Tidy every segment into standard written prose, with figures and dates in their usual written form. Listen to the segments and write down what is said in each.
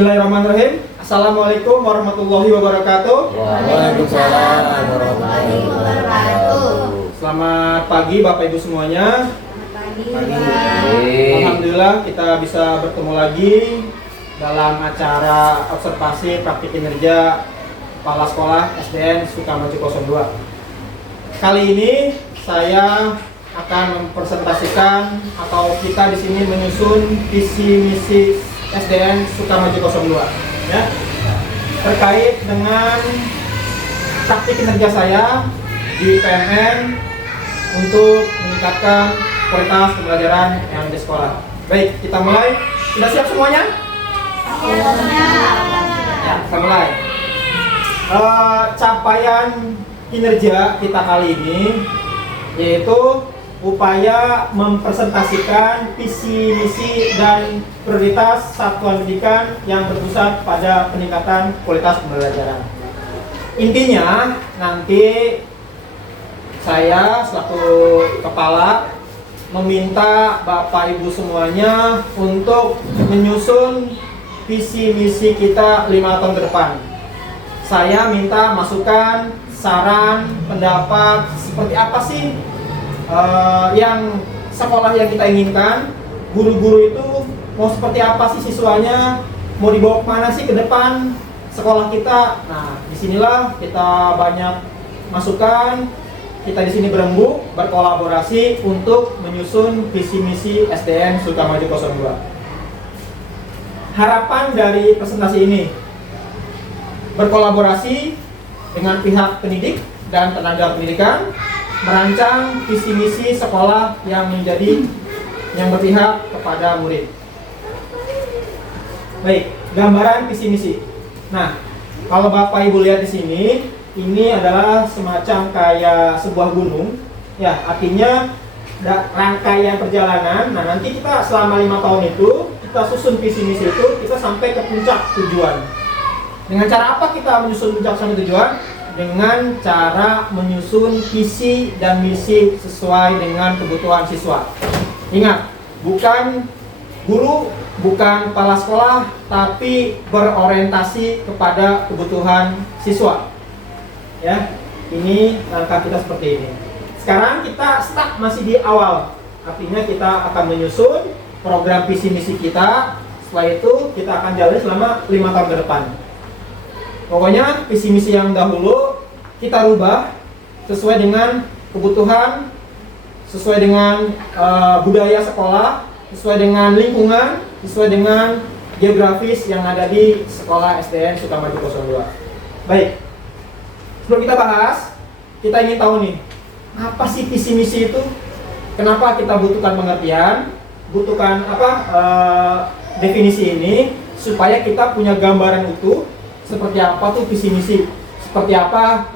Bismillahirrahmanirrahim. Assalamualaikum warahmatullahi wabarakatuh. Waalaikumsalam warahmatullahi wabarakatuh. Selamat pagi Bapak Ibu semuanya. Alhamdulillah kita bisa bertemu lagi dalam acara observasi praktik kinerja Kepala Sekolah SDN Sukamaju 02. Kali ini saya akan mempresentasikan atau kita di sini menyusun visi misi SDN Sukamaju 02 ya, terkait dengan praktik kinerja saya di PMN untuk meningkatkan kualitas pembelajaran yang di sekolah. Baik, kita mulai. Sudah siap semuanya? Ya, kita mulai. Capaian kinerja kita kali ini yaitu upaya mempresentasikan visi misi dan prioritas satuan pendidikan yang berpusat pada peningkatan kualitas pembelajaran. Intinya nanti saya selaku kepala meminta Bapak Ibu semuanya untuk menyusun visi misi kita 5 tahun ke depan. Saya minta masukan, saran, pendapat seperti apa sih yang sekolah yang kita inginkan, guru-guru itu mau seperti apa sih siswanya, mau dibawa kemana sih ke depan sekolah kita. Nah, disinilah kita banyak masukan. Kita di sini berembuk, berkolaborasi untuk menyusun visi misi SDN Sukamaju 02. Harapan dari presentasi ini berkolaborasi dengan pihak pendidik dan tenaga pendidikan, merancang visi misi sekolah yang berpihak kepada murid. Baik, gambaran visi misi. Nah, kalau Bapak Ibu lihat di sini, ini adalah semacam kayak sebuah gunung, ya, artinya rangkaian perjalanan. Nah, nanti kita selama 5 tahun itu kita susun visi misi itu, kita sampai ke puncak tujuan. Dengan cara apa kita menyusun puncak sampai tujuan? Dengan cara menyusun visi dan misi sesuai dengan kebutuhan siswa. Ingat, bukan guru, bukan kepala sekolah, tapi berorientasi kepada kebutuhan siswa. Ya, ini langkah kita seperti ini. Sekarang kita stuck masih di awal, artinya kita akan menyusun program visi misi kita. Setelah itu kita akan jalani selama 5 tahun ke depan. Pokoknya visi misi yang dahulu kita rubah sesuai dengan kebutuhan, sesuai dengan budaya sekolah, sesuai dengan lingkungan, sesuai dengan geografis yang ada di sekolah SDN Sukamaju 02. Baik, sebelum kita bahas, kita ingin tahu nih, apa sih visi misi itu? Kenapa kita butuhkan pengertian, butuhkan definisi ini, supaya kita punya gambaran utuh seperti apa tuh visi misi, seperti apa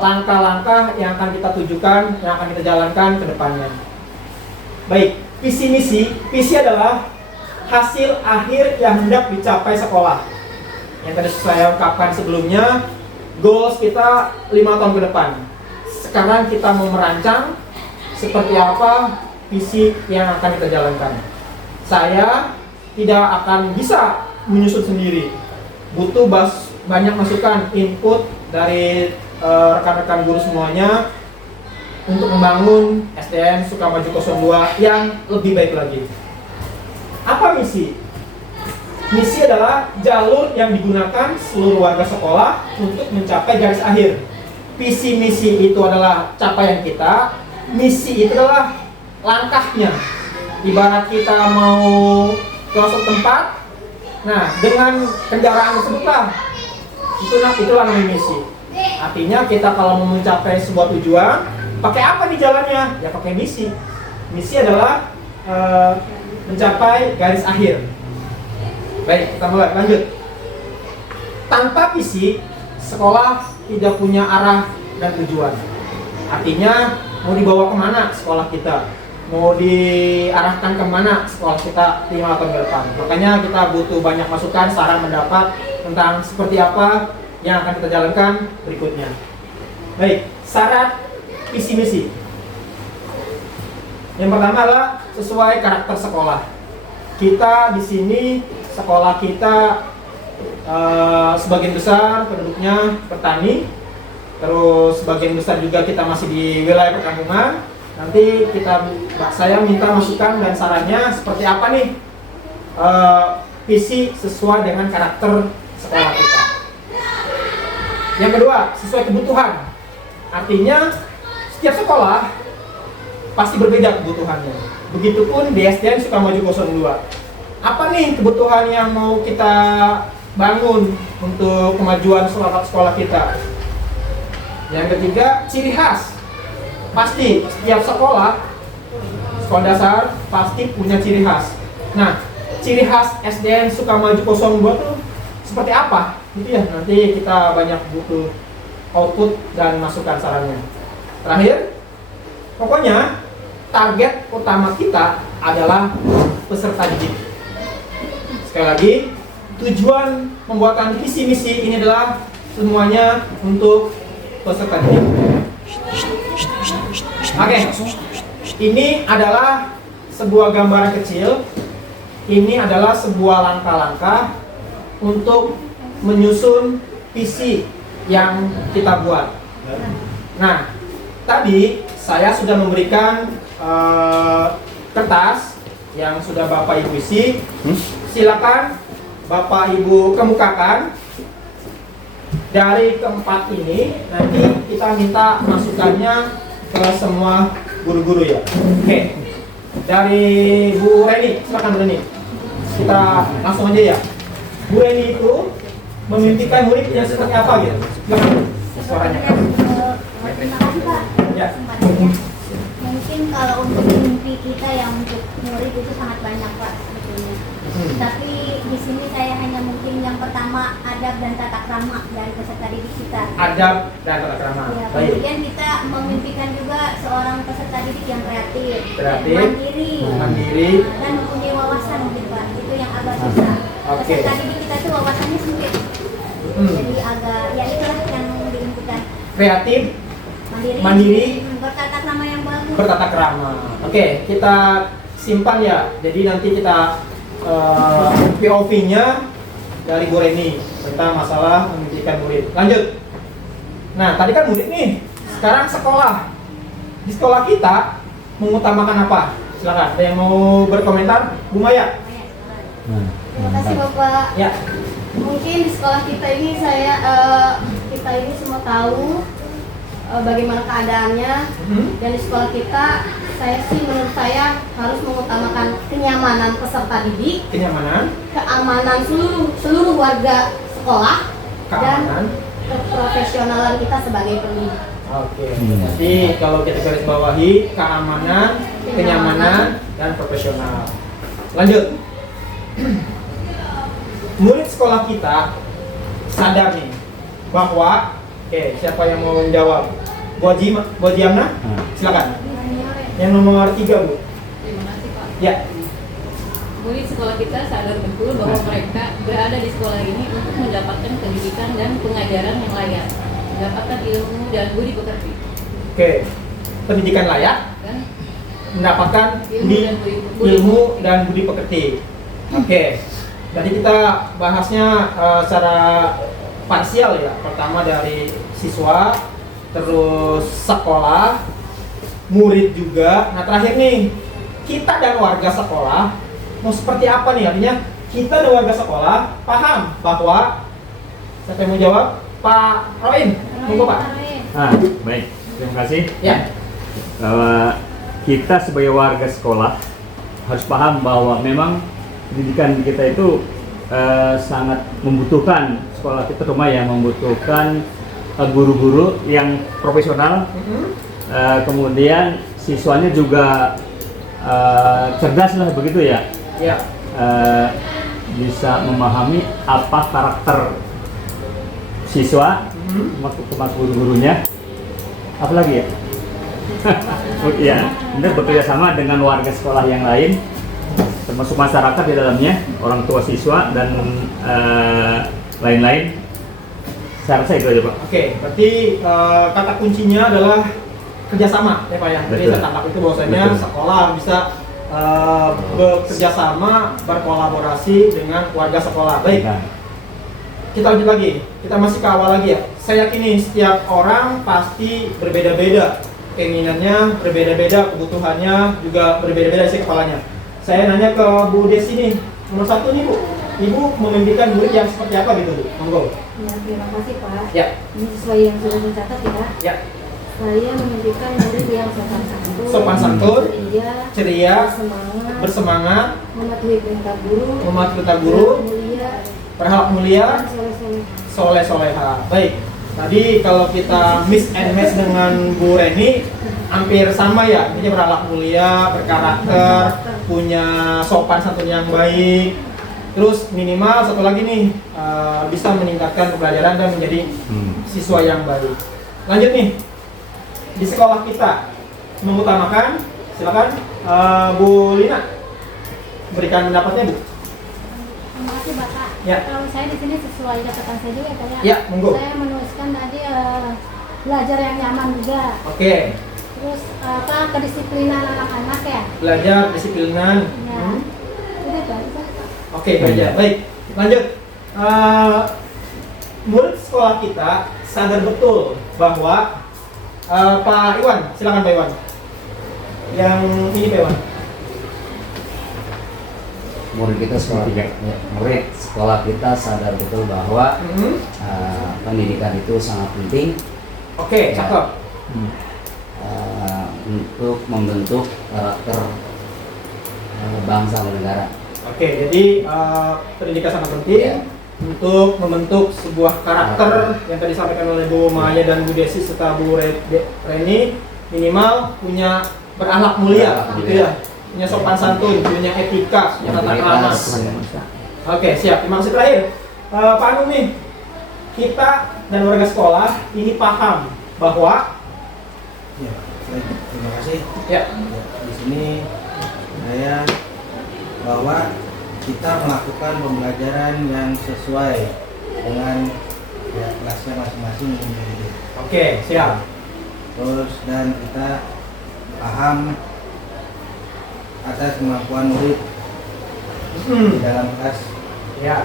langkah-langkah yang akan kita tujukan, yang akan kita jalankan ke depannya. Baik, visi misi adalah hasil akhir yang hendak dicapai sekolah. Yang tadi saya ungkapkan sebelumnya, goals kita 5 tahun ke depan. Sekarang kita mau merancang seperti apa visi yang akan kita jalankan. Saya tidak akan bisa menyusun sendiri. Butuh banyak masukan, input dari rekan-rekan guru semuanya untuk membangun SDN Sukamaju 02 yang lebih baik lagi. Apa misi? Misi adalah jalur yang digunakan seluruh warga sekolah untuk mencapai garis akhir. Visi misi itu adalah capaian kita, misi itu adalah langkahnya. Ibarat kita mau ke suatu tempat, nah dengan kendaraan tersebutlah itulah namanya misi. Artinya kita kalau mau mencapai sebuah tujuan, pakai apa nih jalannya? Ya pakai misi. Misi adalah mencapai garis akhir. Baik, kita mulai lanjut. Tanpa visi, sekolah tidak punya arah dan tujuan. Artinya mau dibawa kemana sekolah kita? Mau diarahkan kemana sekolah kita 5 tahun ke depan? Makanya kita butuh banyak masukan, saran, pendapat tentang seperti apa yang akan kita jalankan berikutnya. Baik, syarat visi misi. Yang pertama adalah sesuai karakter sekolah. Kita di sini sekolah kita sebagian besar penduduknya petani, terus sebagian besar juga kita masih di wilayah perkampungan. Nanti saya minta masukan dan sarannya seperti apa nih visi sesuai dengan karakter sekolah kita. Yang kedua, sesuai kebutuhan. Artinya setiap sekolah pasti berbeda kebutuhannya. Begitupun di SDN Sukamaju 02. Apa nih kebutuhan yang mau kita bangun untuk kemajuan sekolah kita? Yang ketiga, ciri khas. Pasti setiap sekolah dasar pasti punya ciri khas. Nah, ciri khas SDN Sukamaju 02 tuh seperti apa? Gitu ya, nanti kita banyak butuh output dan masukan sarannya. Terakhir, pokoknya target utama kita adalah peserta didik. Sekali lagi, tujuan pembuatan visi misi ini adalah semuanya untuk peserta didik. Oke, ini adalah sebuah gambaran kecil. Ini adalah sebuah langkah-langkah untuk menyusun visi yang kita buat. Nah, tadi saya sudah memberikan kertas yang sudah Bapak Ibu isi. Silakan Bapak Ibu kemukakan. Dari keempat ini nanti kita minta masukannya ke semua guru-guru ya. Oke. Dari Bu Reni, silakan Bu Reni. Kita langsung aja ya. Bu Reni itu memimpikan murid yang seperti apa gitu? Silakan suaranya. Terima kasih Pak. Ya. Mungkin kalau untuk mimpi kita yang untuk murid itu sangat banyak Pak sebetulnya. Tapi di sini saya hanya mungkin yang pertama adab dan tata krama dari peserta didik kita. Adab dan tata krama. Ya, Baik. kemudian kita memimpikan juga seorang peserta didik yang kreatif, Kreatif, mandiri, dan mempunyai wawasan mungkin Pak. Itu yang agak susah. Oke. Peserta didik kita tuh wawasannya sempit. Jadi agak ya itulah yang diimpikan. kreatif, Mandiri, Mandiri. Bertata krama yang bagus. bertata krama. Oke, kita simpan ya. Jadi nanti kita POV-nya dari Bu Reni tentang masalah memimpikan murid. Lanjut. Nah, tadi kan murid nih. Sekarang sekolah. Di sekolah kita mengutamakan apa? Silakan. Ada yang mau berkomentar? Bu Maya. Terima kasih Bapak. Ya. Mungkin di sekolah kita ini kita ini semua tahu bagaimana keadaannya. Dan di sekolah kita, menurut saya harus mengutamakan kenyamanan peserta didik, Kenyamanan, keamanan seluruh warga sekolah, keamanan. dan keprofesionalan kita sebagai pendidik. Oke. Jadi kalau kita garis bawahi keamanan, kenyamanan, dan profesional. Lanjut. Murid sekolah kita sadar nih bahwa siapa yang mau menjawab? Bu Amna? Silakan. Yang nomor 3, Bu. Terima kasih Pak. Ya. Murid sekolah kita sadar betul bahwa mereka berada di sekolah ini untuk mendapatkan pendidikan dan pengajaran yang layak, mendapatkan ilmu dan budi pekerti. Oke. Pendidikan layak, Dan mendapatkan ilmu dan budi pekerti. Oke. Jadi kita bahasnya secara parsial ya. Pertama dari siswa, terus sekolah, murid juga. Nah, terakhir nih, kita dan warga sekolah mau seperti apa nih? Artinya kita dan warga sekolah paham bahwa siapa yang mau jawab? Pak Roim, monggo Pak. Baik, terima kasih. Ya. Kita sebagai warga sekolah harus paham bahwa memang pendidikan kita itu sangat membutuhkan, sekolah kita terutama yang membutuhkan guru-guru yang profesional. Kemudian siswanya juga cerdas lah begitu ya. Ya. Bisa memahami apa karakter siswa, termasuk guru-gurunya. Apalagi ya? Ya, benar, bekerja sama dengan warga sekolah yang lain, termasuk masyarakat di dalamnya, orang tua siswa dan lain-lain. Saya rasa itu aja Pak. Oke, berarti kata kuncinya adalah kerjasama ya Pak ya. Jadi saya tangkap itu bahwasanya sekolah bisa bekerja sama, berkolaborasi dengan warga sekolah. Baik. kita lanjut lagi. Kita masih ke awal lagi ya. Saya yakini setiap orang pasti berbeda-beda. Keinginannya berbeda-beda, kebutuhannya juga berbeda-beda isi kepalanya. Saya nanya ke Bu Desi nih, nomor 1 nih Bu. Ibu memimpikan murid yang seperti apa gitu Bu? Monggo. Ya, terima kasih Pak. Ya. Ini sesuai yang sudah dicatat ya. Ya. Saya memimpikan murid yang sopan santun, Sopan santun, ceria, bersemangat, bersemangat, mematuhi perintah guru, mematuhi perintah guru, mulia, berhak mulia, dan soleh-soleh. soleh-soleha. Baik. Tadi kalau kita mix and match dengan Bu Reni hampir sama ya. Ini berakhlak mulia, berkarakter, punya sopan santun yang baik. Terus minimal satu lagi nih, bisa meningkatkan pembelajaran dan menjadi siswa yang baik. Lanjut nih. Di sekolah kita mengutamakan, silakan Bu Lina berikan pendapatnya Bu. Terima kasih Bapak. Ya. Kalau saya di sini sesuai catatan saya juga Pak ya. Ya, monggo. Saya menuliskan tadi belajar yang nyaman juga. Oke, Terus kedisiplinan anak-anak ya. belajar disiplinan. Ya. Udah Pak. Oke, belajar. Baik, lanjut. Murid sekolah kita sadar betul bahwa Pak Iwan, silakan Pak Iwan. Yang ini Pak Iwan. Murid sekolah kita sadar betul bahwa pendidikan itu sangat penting. Oke, Ya. cakep. Untuk membentuk karakter bangsa dan negara. Oke, jadi pendidikan sangat penting Ya. untuk membentuk sebuah karakter yang tadi disampaikan oleh Bu Maya dan Bu Desi serta Bu Reni, minimal punya berakhlak mulia, Berakhlak gitu mulia. ya, punya sopan santun, punya etika, punya tata krama. Oke, siap. Terima kasih terakhir, Pak Anung nih, kita dan warga sekolah ini paham bahwa Ya, baik. Terima kasih. ya, Di sini saya bahwa kita melakukan pembelajaran yang sesuai dengan ya, kelasnya masing-masing. oke, siap. Terus dan kita paham atas kemampuan murid di dalam kelas. Ya.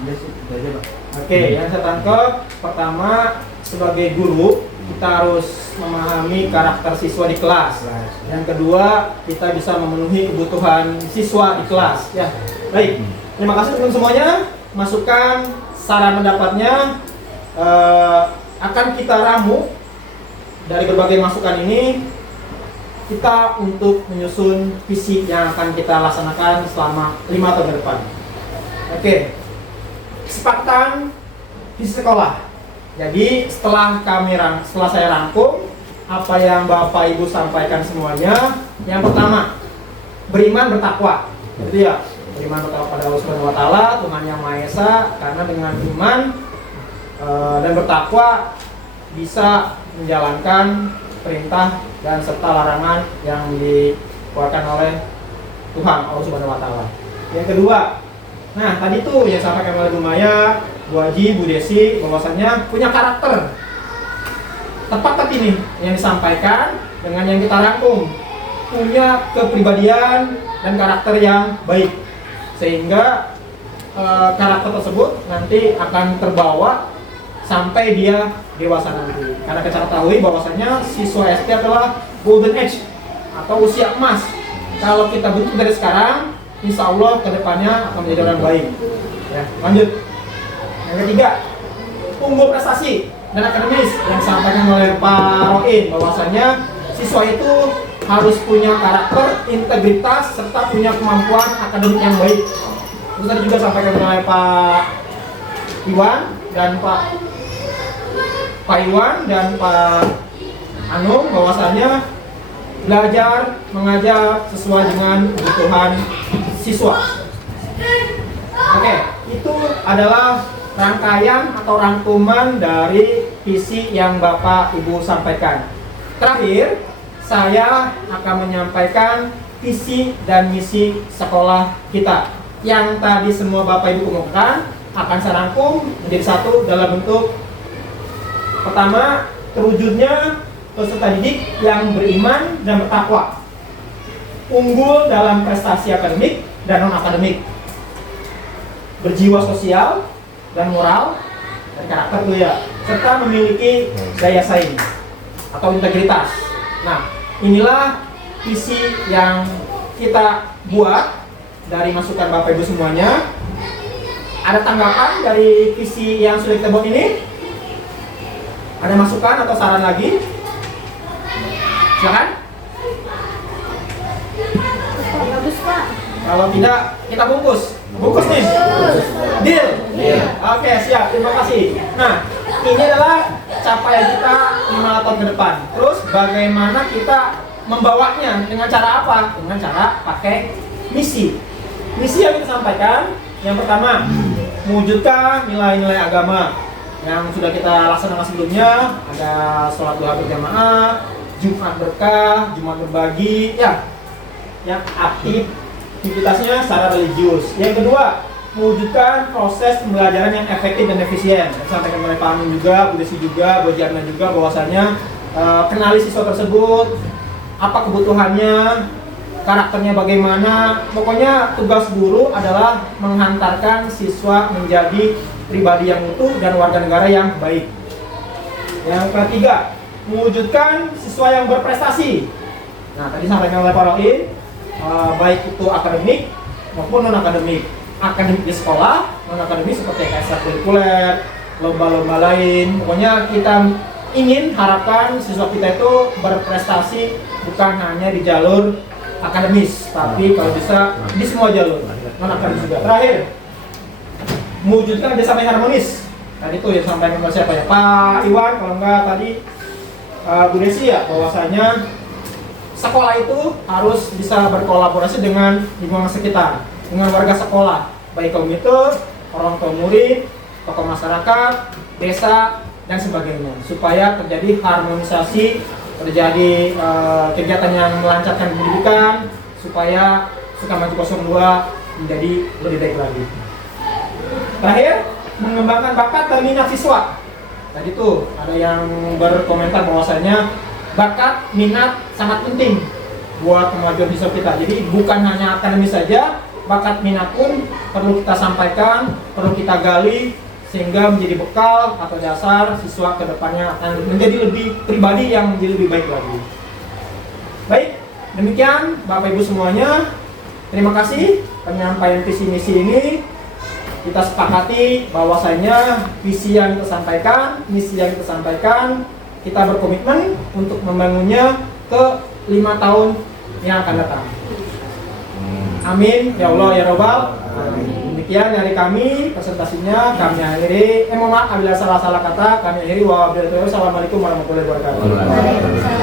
Udah sih, itu aja Pak. Oke, yang saya tangkap pertama sebagai guru kita harus memahami karakter siswa di kelas. Kelas. Yang kedua, kita bisa memenuhi kebutuhan siswa di kelas. Ya, baik. Terima kasih teman semuanya. Masukan, saran pendapatnya akan kita ramu dari berbagai masukan ini. Kita untuk menyusun visi yang akan kita laksanakan selama 5 tahun ke depan. Oke, kesepakatan visi sekolah. Jadi setelah saya rangkum apa yang Bapak Ibu sampaikan semuanya, yang pertama beriman bertakwa, gitu ya, beriman bertakwa pada Allah Subhanahu Wa Taala, Tuhan Yang Maha Esa, karena dengan iman dan bertakwa bisa menjalankan perintah dan serta larangan yang dikeluarkan oleh Tuhan Allah Subhanahu Wa Taala. Yang kedua, nah tadi tuh yang sampaikan oleh Bu Maya, Bu Haji, Bu Desi, bahwasannya punya karakter. Tepat kan ini yang disampaikan dengan yang kita rangkum, punya kepribadian dan karakter yang baik, sehingga karakter tersebut nanti akan terbawa sampai dia dewasa nanti. Karena kita ketahui bahwasannya siswa SD adalah golden age atau usia emas. Kalau kita bentuk dari sekarang, insya Allah kedepannya akan menjadi orang baik. Ya, lanjut. Yang ketiga, unggul prestasi dan akademis yang disampaikan oleh Pak Roin, bahwasanya siswa itu harus punya karakter, integritas, serta punya kemampuan akademik yang baik. Terus tadi juga disampaikan oleh Pak Iwan dan Pak Iwan dan Pak Anung, bahwasanya belajar mengajar sesuai dengan kebutuhan siswa. Oke, itu adalah rangkaian atau rangkuman dari visi yang Bapak Ibu sampaikan. Terakhir, saya akan menyampaikan visi dan misi sekolah kita yang tadi semua Bapak Ibu kemukakan akan saya rangkum menjadi satu dalam bentuk pertama, terwujudnya peserta didik yang beriman dan bertakwa, unggul dalam prestasi akademik dan non akademik, berjiwa sosial, dan moral dan karakter tuh ya, serta memiliki daya saing atau integritas. Nah, inilah visi yang kita buat dari masukan Bapak Ibu semuanya. Ada tanggapan dari visi yang sudah kita buat ini? Ada masukan atau saran lagi? Silakan. Bagus Pak. Kalau tidak, kita bungkus. Bungkus nih. Deal. Oke, siap. Terima kasih. Nah, ini adalah capaian kita 5 tahun ke depan. Terus bagaimana kita membawanya, dengan cara apa? Dengan cara pakai misi. Misi yang kita sampaikan, yang pertama, mewujudkan nilai-nilai agama yang sudah kita laksanakan sebelumnya. Ada sholat duha berjamaah, Jumat berkah, Jumat berbagi, ya, yang aktivitasnya secara religius. Yang kedua, mewujudkan proses pembelajaran yang efektif dan efisien. Disampaikan oleh Pak Amin juga, Bu Desi juga, Bu Jarna juga, bahwasanya kenali siswa tersebut, apa kebutuhannya, karakternya bagaimana. Pokoknya tugas guru adalah menghantarkan siswa menjadi pribadi yang utuh dan warga negara yang baik. Yang ketiga, mewujudkan siswa yang berprestasi. Nah, tadi sampaikan oleh Pak Roin, baik itu akademik maupun non akademik. Akademik di sekolah, non akademik seperti ekstrakurikuler, lomba-lomba lain. Pokoknya kita ingin harapkan siswa kita itu berprestasi bukan hanya di jalur akademis, tapi kalau bisa di semua jalur, non akademis juga. Terakhir, mewujudkan desa yang harmonis. Tadi itu yang sampaikan oleh siapa ya? Pak Iwan, kalau enggak tadi Bu Desi ya, bahwasanya sekolah itu harus bisa berkolaborasi dengan lingkungan sekitar, dengan warga sekolah, baik komite, orang tua murid, tokoh masyarakat, desa, dan sebagainya, supaya terjadi harmonisasi, terjadi kegiatan yang melancarkan pendidikan, supaya Sukamaju 02 menjadi lebih baik lagi. Terakhir, mengembangkan bakat dan minat siswa. Tadi tuh ada yang berkomentar bahwasanya bakat, minat sangat penting buat kemajuan siswa kita. Jadi bukan hanya akademis saja, bakat minat pun perlu kita sampaikan, perlu kita gali, sehingga menjadi bekal atau dasar siswa ke depannya akan menjadi lebih pribadi yang menjadi lebih baik lagi. Baik, demikian Bapak Ibu semuanya. Terima kasih penyampaian visi misi ini. Kita sepakati bahwasanya visi yang kita sampaikan, misi yang kita sampaikan, kita berkomitmen untuk membangunnya ke 5 tahun yang akan datang. Amin ya Allah ya Rabbal. Demikian dari kami, presentasinya kami akhiri. Mohon maaf apabila salah kata, kami akhiri. Wassalamualaikum warahmatullahi wabarakatuh.